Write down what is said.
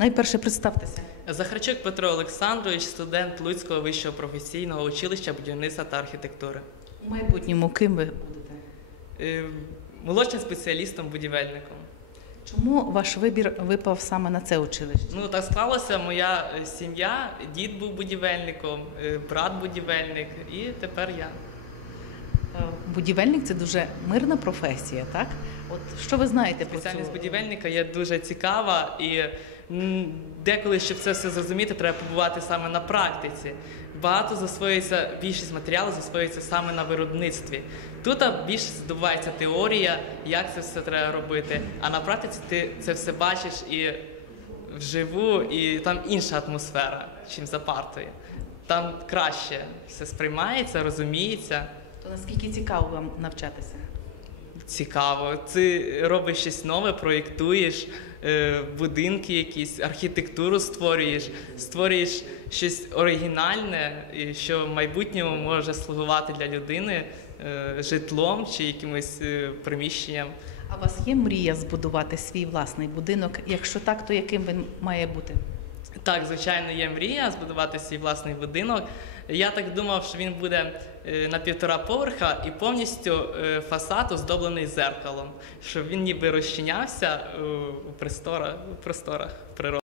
Найперше представтеся. Захарчук Петро Олександрович, студент Луцького вищого професійного училища будівництва та архітектури. У майбутньому ким ви будете? Е, Молодшим спеціалістом-будівельником. Чому ваш вибір випав саме на це училище? Ну так склалося, моя е, сім'я, дід був будівельником, е, брат будівельник, і тепер я. Будівельник це дуже мирна професія, так? От що ви знаєте про Спеціальність цю? будівельника є дуже цікава і деколи, щоб це все зрозуміти, треба побувати саме на практиці. Багато засвоюється, більшість матеріалу засвоюється саме на виробництві. Тут більше здобувається теорія, як це все треба робити. А на практиці ти це все бачиш і вживу, і там інша атмосфера, чим за партою. Там краще все сприймається, розуміється. То наскільки цікаво вам навчатися? Цікаво. Ти робиш щось нове, проєктуєш е, будинки, якісь архітектуру створюєш, створюєш щось оригінальне, що в майбутньому може слугувати для людини е, житлом чи якимось е, приміщенням. А у вас є мрія збудувати свій власний будинок? Якщо так, то яким він має бути? Так, звичайно, є мрія збудувати свій власний будинок. Я так думав, що він буде е, на півтора поверха і повністю е, фасад оздоблений зеркалом, щоб він ніби розчинявся е, у просторах, просторах природи.